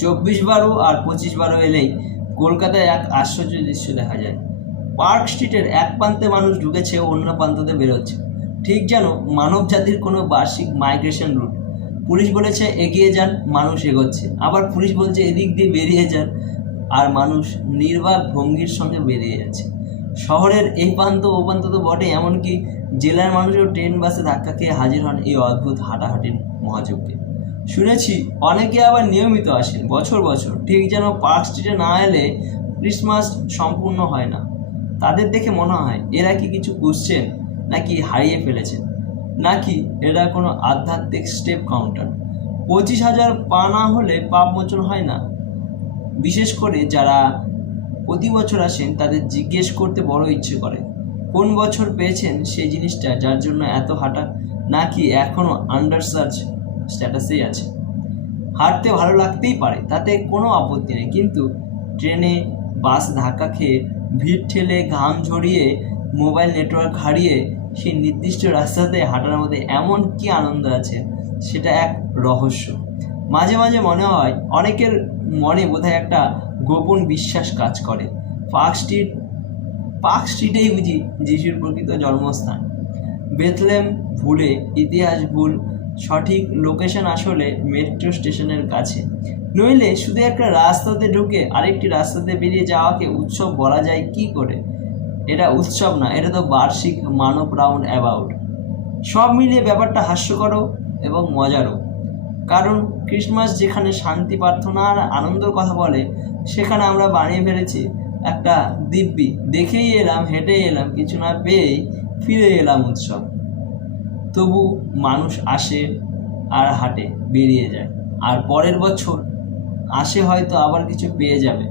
24/12 আর 25/12 এলেই কলকাতায় এক আশ্চর্য দৃশ্য দেখা যায়। পার্ক স্ট্রিটের এক প্রান্তে মানুষ ঢুকেছে, অন্য প্রান্ততে বেরোচ্ছে, ঠিক যেন মানব জাতির কোনো বার্ষিক মাইগ্রেশন রুট। পুলিশ বলেছে এগিয়ে যান, মানুষ এগোচ্ছে, আবার পুলিশ বলছে এদিক দিয়ে বেরিয়ে যান, আর মানুষ নির্বাক ভঙ্গির সঙ্গে বেরিয়ে যাচ্ছে। শহরের এই প্রান্ত ও প্রান্ত তো বটে, এমনকি জেলার মানুষও ট্রেন বাসে ধাক্কা খেয়ে হাজির হন এই অদ্ভুত হাঁটাহাঁটির মহাযজ্ঞে। শুনেছি অনেকে আবার নিয়মিত আসেন বছর বছর, ঠিক যেন পার্ক স্ট্রিটে না এলে ক্রিসমাস সম্পূর্ণ হয় না। তাদের দেখে মনে হয় এরা কি কিছু বুঝছেন, নাকি হারিয়ে ফেলেছেন, নাকি এরা কোনো আধ্যাত্মিক স্টেপ কাউন্টার। 25,000 পা না হলে পাপ মোচন হয় না। বিশেষ করে যারা প্রতি বছর আসেন তাদের জিজ্ঞেস করতে বড় ইচ্ছে করে, কোন বছর পেয়েছেন সেই জিনিসটা যার জন্য এত হাঁটা, নাকি এখনও আন্ডার সার্চ স্ট্যাটাসেই আছে। হাঁটতে ভালো লাগতেই পারে, তাতে কোনো আপত্তি নেই, কিন্তু ট্রেনে বাস ধাক্কা খেয়ে, ভিড় ঠেলে, ঘাম ঝরিয়ে, মোবাইল নেটওয়ার্ক হারিয়ে সেই নির্দিষ্ট রাস্তাতে হাঁটার মধ্যে এমন কি আনন্দ আছে, সেটা এক রহস্য। মাঝে মাঝে মনে হয় অনেকের মনে বোধহয় একটা গোপন বিশ্বাস কাজ করে, পার্ক স্ট্রিটেই বুঝি যিশুর প্রকৃত জন্মস্থান। বেথলেম ভুলে, ইতিহাস ভুল, সঠিক লোকেশন আসলে মেট্রো স্টেশনের কাছে। নইলে শুধু একটা রাস্তাতে ঢুকে আরেকটি রাস্তাতে বেরিয়ে যাওয়াকে উৎসব বলা যায় কি করে? এটা উৎসব না, এটা তো বার্ষিক মানব রাউন্ড অ্যাবাউট। সব মিলিয়ে ব্যাপারটা হাস্যকরও এবং মজারও। কারণ ক্রিসমাস যেখানে শান্তি, প্রার্থনা আর আনন্দের কথা বলে, সেখানে আমরা বানিয়ে ফেলেছি একটা দিব্যি দেখেই এলাম, হেঁটে এলাম, কিছু না পেয়েই ফিরে এলাম উৎসব। তবু মানুষ আসে আর হাঁটে, বেরিয়ে যায়, আর পরের বছর আসে হয়তো আবার কিছু পেয়ে যাবে।